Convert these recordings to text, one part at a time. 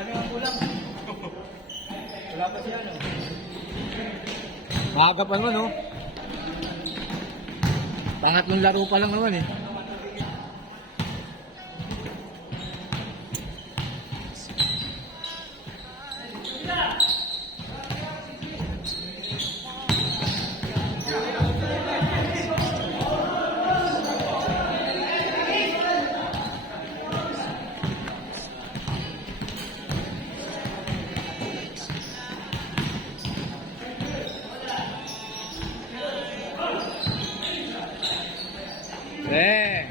Dami ang kulang. Wala pa siya, no? Maaga pa naman, oh. Pangatlong laro pa lang naman, eh. Eh.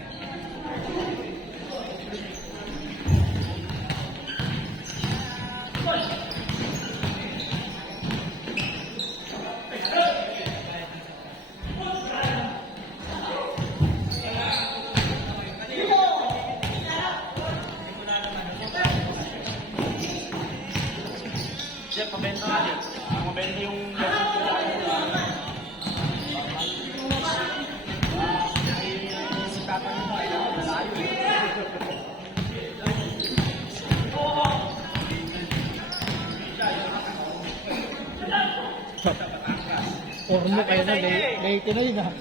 Siya, pabenta nga siya. Mabenta yung... Ormo kayo na, late na yun, ah.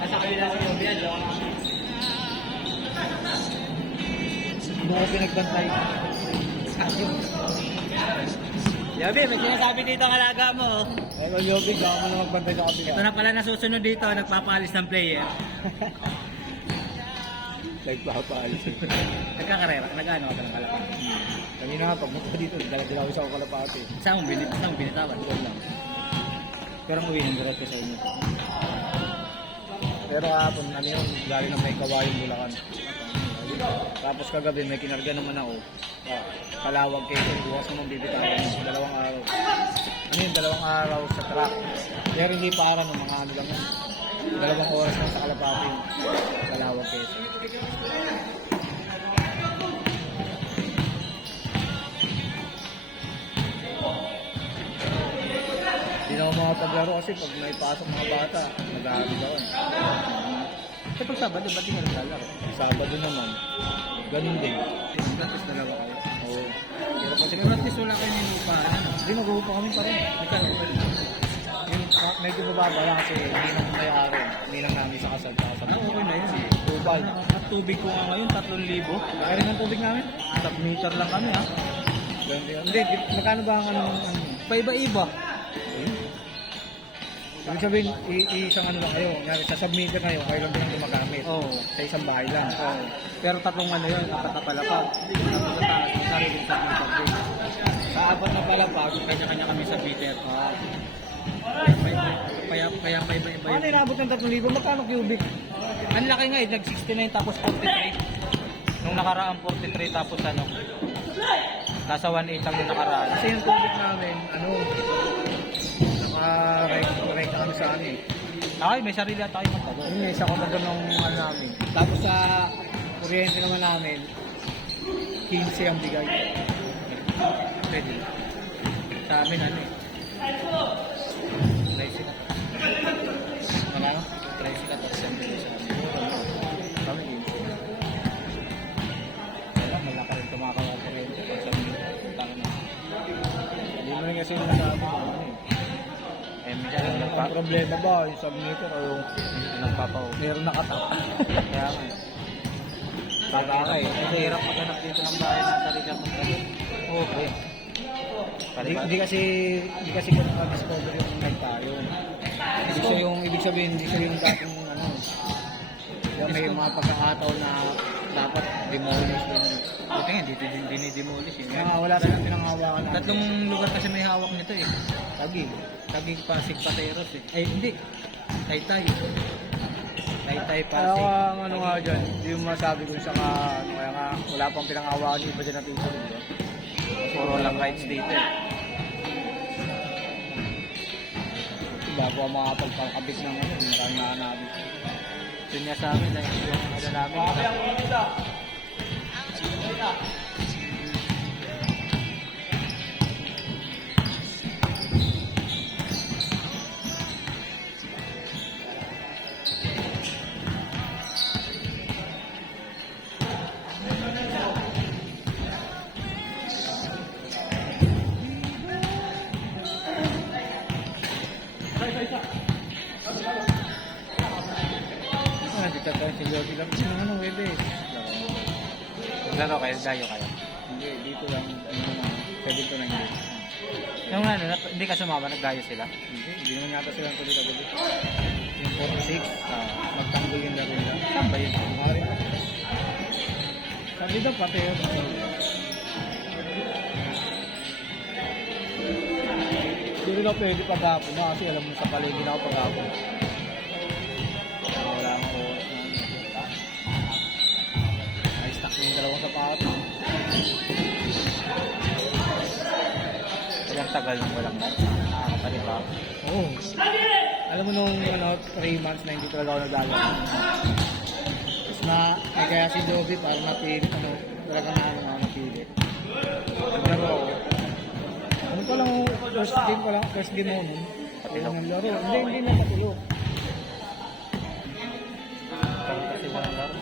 Nasa kanila sa yung biyan, lang ako. Hindi ako pinagbantay. Yabi, may sinasabi dito ang alaga mo. Eh, well, Yobi, baka mo na magbantay sa kapila. Ito na pala nasusunod dito, nagpapalis ng player. Nagpapaalis. Nagkakarera, nag-ano ka ng kalapan. Kanina nga, pagpunta dito, dala-dala ko sa ako kalapati. Saan mo binitawan? Doon lang. Pero ang uwihin diretso sa inyo. Pero hapon, ano yun, galing ng may kawayong Bulacan. Tapos kagabi, may kinarga naman ako. Kalawag kayo, bukas naman bibitawan. 2 araw. Ano yun, 2 araw sa truck. Pero hindi para ng mga ano lang yun. 2 oras lang sa kalapati. Kalawag kayo. Hindi na ako makapaglaro kasi pag may pasok mga bata, nag-aaral ako. Sa pag Sabado, ba't di ka naglalaro? Sabado naman, ganun din. Tapos dalawa kayo. Oo. Pero kasi Pero at least wala kayo nilupa. hindi mag-uupa kami pa rin. Yung medyo bababa lang kasi hindi na may araw. Hindi lang namin sa kasal. Okay na yun. Tubal. At tubig ko nga ngayon, 3,000. Kaya rin ang tubig namin? Sub-meter lang kami ha. Hindi, magkano ba ang ano? Paiba-iba. Ibig sabihin, isang ano lang kayo. Kunyari, sa submeter kayo, kayo lang din ang gumagamit. Oo. Sa isang bahay lang. Oo. Pero 3 ano yun, 4 na palapag. Tapos sa taas, may sariling sub-meter din. Sa 4 na palapag, kanya-kanya kami sa meter. Kaya paiba-iba Ano inabot ng 3,000? Magkano cubic? Ang laki nga eh, nag-69 tapos 43. Nung nakaraan 43 tapos ano, nasa 1.8 lang yung nakaraan. Kasi yung tubig namin, ano, naka-rect kami sa ano eh. Ay, may sarili at tayo magtago. Ano yung isa ko na ng ano namin. Tapos sa kuryente naman namin, 15 ang bigay. Pwede. Sa amin ano eh. 13 ka. Magkano? 13 ka tapos yung bigay sa amin. Kami 15. Kaya malaki rin tumakawa ko rin. Pag sabi nyo, tama na. Hindi mo rin kasi nasabi mo ano eh. Eh, minsan lang Ang problema ba, yung submeter o yung nagpapaw. meron nakatap? Kaya nga eh. Pagkakay. Kasi hirap maghanap dito ng bahay na sarili ang magkano. Okay. Hindi kasi kung discover yung night tayo. Ibig sabihin, hindi siya yung dating ano. Kaya may mga pagkakataon na dapat demolish yun. Buti nga, dito din dinidemolish eh. Kaya wala silang pinanghawakan natin. 3 lugar kasi may hawak nito eh. Tagig. Tagig, Pasig, Pateros eh. Ay, hindi. Taytay. Taytay, Kaya Pasig. ang ano nga dyan, hindi mo masabi kung saka, ano, kaya nga, wala pang pinanghawakan yung iba dyan natin sa mundo. Puro lang rights dito eh. Bago ang makapagpakabit ng ano, maraming nahanapin. Yun nga sa amin, yung ano namin. Di ka tayo si Yogi lang. Ano, pwede. Maglaro kayo, dayo kayo. Hindi, dito lang. 7 to 9 days. Yung ano, hindi ka sumama, nagdayo sila. Hindi naman yata silang tuloy kagabi. Yung 46, magtanggol yung laro nila. Saan ba yun? Mari. Sabi daw pati yun. Hindi rin ako pwede pag-hapon na kasi alam mo sa paligid ako pag-hapon. Wala akong oras na. Ay, stuck na yung dalawang sapatos. Ilang tagal nung walang net. Nakakapali ba? Oo. Alam mo nung 3 months na hindi talaga ako nagdalo. Tapos na, kaya si Joby parang napili, talaga na napili. Naglaro ako. Ano pa lang, first game ako nun. Pati lang naglaro. Hindi na patulog. Karoon kasi walang laro.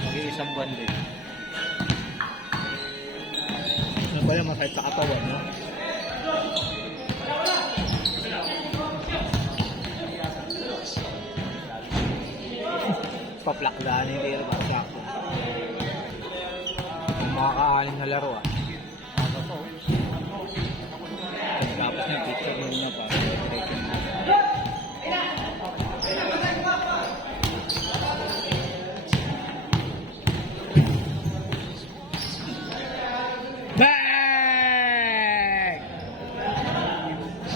Mag-iisang buwan din. Ano ba yan, masahit sa katawan, no? Paplakdaan yung tira ba sa ako. Yung makakaalim na laro, Tapos na yung picture mo niya pa. Bang!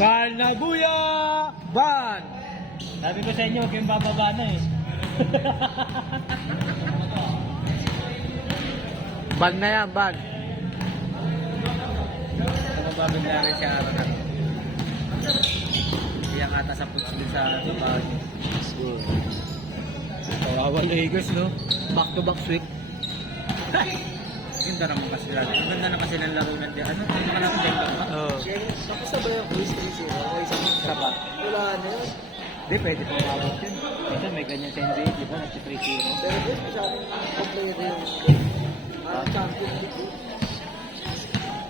Ban na buya! Ban! Sabi ko sa inyo, huwag kayong bababa na eh. Ban na yan, ban. Mababin na rin siya araw na. Iyak ata sa puts sa bahay niyo. Kawawa Lakers, no? Back-to-back sweep. Ganda naman kasi nila. Ang ganda na kasi ng laro ng ano? Ano ka lang Denver ba? Oo. Tapos sabay ang quiz 3-0. Okay, Isa ba? wala na yun. Hindi, pwede pong mabot yun. Ito, may ganyan sa NBA, di ba? Nag-3-0. Pero guys, masyadong complayer yung champion league.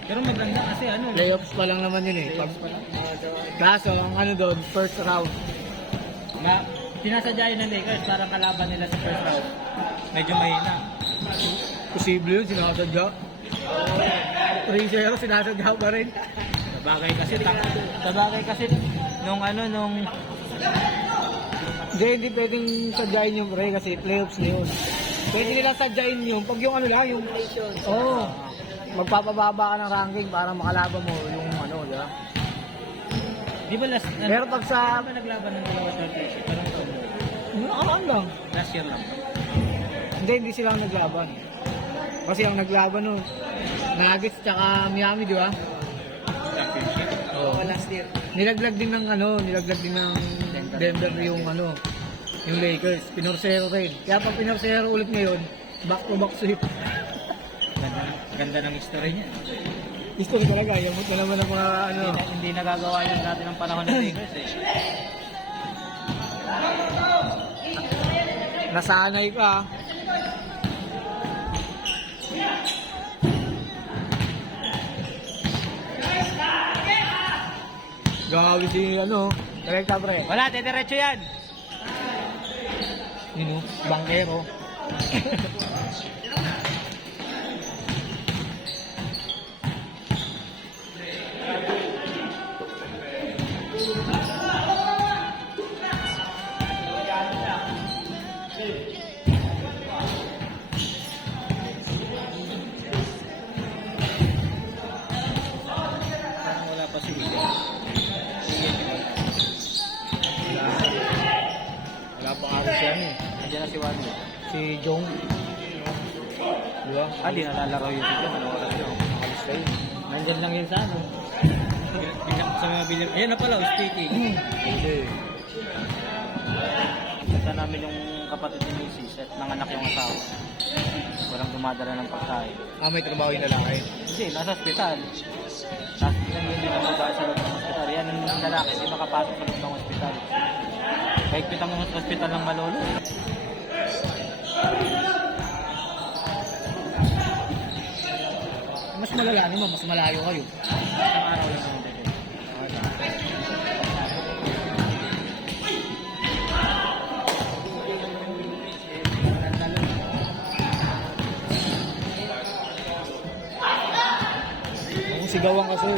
Pero maganda kasi ano. Playoffs pa lang naman yun, eh. Kaso, ang ano doon, first round. Sinasadya yun ng Lakers, parang kalaban nila sa first round. Medyo mahina. Posible yun, sinasadya. 3-0, sinasadya pa rin. Sabagay kasi nung ano, nung Hindi pwedeng sadyain yung pre kasi playoffs na yun. Pwede nilang sadyain yung pag yung ano lang, yung Oo. Magpapababa ka ng ranking para makalaban mo yung ano, di ba? di ba last, Pero pag sa ba naglaban ng dalawa sa championship? Parang nakaraan lang. last year lang. Hindi silang naglaban. Kasi ang naglaban nun, Nuggets tsaka Miami, di ba? Championship. Oo. Last year. Nilaglag din ng Denver yung yung Lakers. Pinorsero rin. Kaya pag pinorsero ulit ngayon, back to back sweep. Ganda ng history niya. Gusto ko talaga, yamot na naman ng mga Hindi nagagawa yun natin ng panahon ng Lakers eh. nasanay pa. Gawi si direkta pre. Wala, diretso yan. Bangkero. Wala pa si William. Wala pa aris yan eh. Nandiyan na si Wally. Si Jong. Di ba? Di nalalaro yun dito. Ano oras yun? Alis kayo. Nandiyan lang yun sa ano. Sa mga bilang. Ayan na pala, speaking. Hindi. Sa namin yung kapatid ni Mrs. at nanganak yung asawa. Walang dumadala ng pagkain. May trabaho yung lalaki. Hindi, nasa ospital. Tapos yun din ang babae sa loob ng ospital. Yan yung lalaki, hindi makapasok sa loob ng ospital. Kahit ang ospital ng Malolo. Mas malala naman, mas malayo kayo. Isang araw lang naman din. Ang sigawan kasi.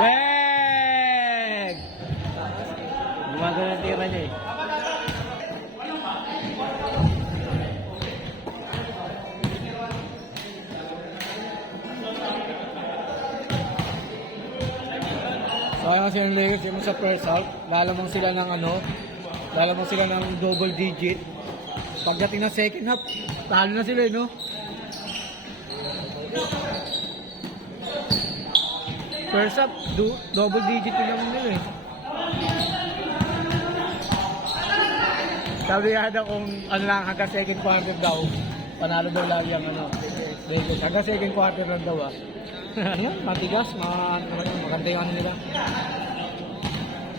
Bang! Gumagano ang tira niya eh. Sayang kasi yung Lakers yung sa first half, lalamang sila ng lalamang sila ng double digit. Pagdating ng second half, talo na sila no? First half, double digit yung lang nila eh. Sabi yata kung ano lang, hanggang second quarter daw, panalo daw lagi ang Lakers. Hanggang second quarter lang daw Ano, matigas, maganda yung ano nila.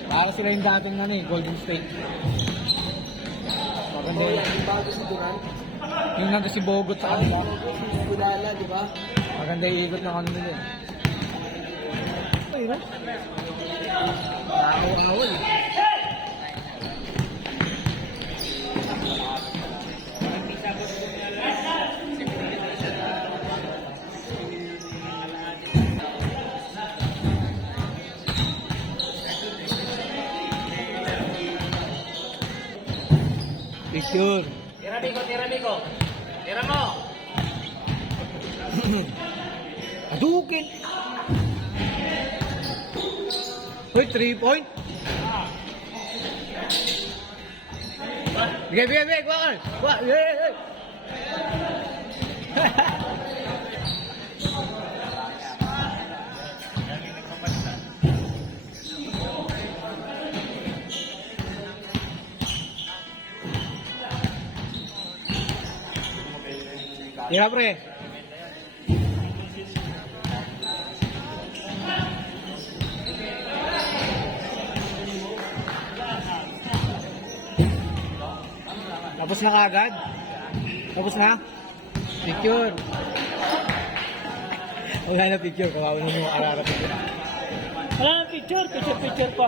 Para sila yung dating Golden State. Maganda yun. Yung bago si Durant. Yung nandun si Bogut sa kanila. Kilala, di ba? Maganda yung ikot ng ano nila. Ay, no? Nakakawang-awal eh. Picture. Tira Miko, tira Miko. Tira mo. Adukin. Uy, 3 point. Bigay. Kuha. Tira pre. Tapos na kagad? Tapos na? Picture. Wala na picture. Kawawa na mo arara picture. Wala na picture pa.